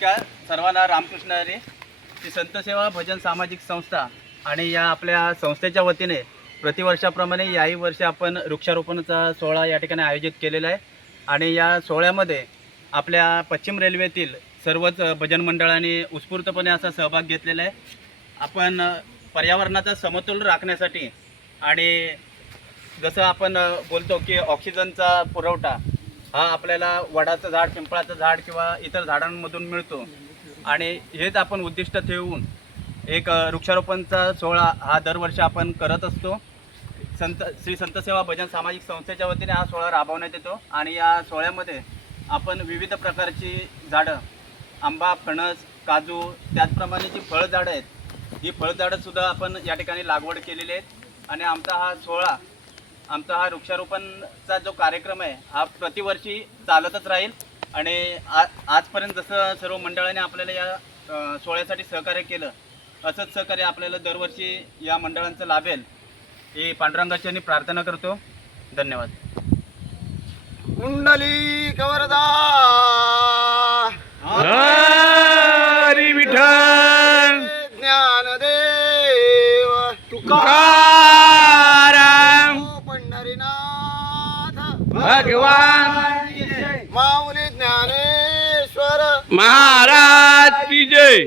नमस्कार सर्वांना, रामकृष्ण हरी. श्री संत सेवा भजन सामाजिक संस्था आणि या आपल्या संस्थेच्या वतीने प्रतिवर्षाप्रमाणे याही वर्षी आपण वृक्षारोपणाचा सोहळा या ठिकाणी आयोजित केलेला आहे. आणि या सोहळ्यामध्ये आपल्या पश्चिम रेल्वेतील सर्वच भजन मंडळांनी उत्स्फूर्तपणे असा सहभाग घेतलेला आहे. आपण पर्यावरणाचा समतोल राखण्यासाठी आणि जसं आपण बोलतो की ऑक्सिजनचा पुरवठा हा आपल्याला वडाचं झाड, पिंपळाचं झाड किंवा इतर झाडांमधून मिळतो आणि हेच आपण उद्दिष्ट ठेवून एक वृक्षारोपणचा सोहळा हा दरवर्षी आपण करत असतो. श्री संत सेवा भजन सामाजिक संस्थेच्या वतीने हा सोहळा राबवण्यात येतो. आणि या सोहळ्यामध्ये आपण विविध प्रकारची झाडं, आंबा, फणस, काजू, त्याचप्रमाणे जी फळझाडं आहेत ही फळझाडंसुद्धा आपण या ठिकाणी लागवड केलेली आहेत. आणि आमचा हा वृक्षारोपणचा जो कार्यक्रम आहे हा प्रतिवर्षी चालतच राहील. आणि आजपर्यंत जसं सर्व मंडळाने आपल्याला या सोहळ्यासाठी सहकार्य केलं असंच सहकार्य आपल्याला दरवर्षी या मंडळांचं लाभेल ही पांडुरंगाची प्रार्थना करतो. धन्यवाद. कुंडली कवरदा हरी विठ्ठल ज्ञानदेव तुकाराम पंढरीनाथ भगवान माऊली ज्ञानेश्वर महाराज की जय.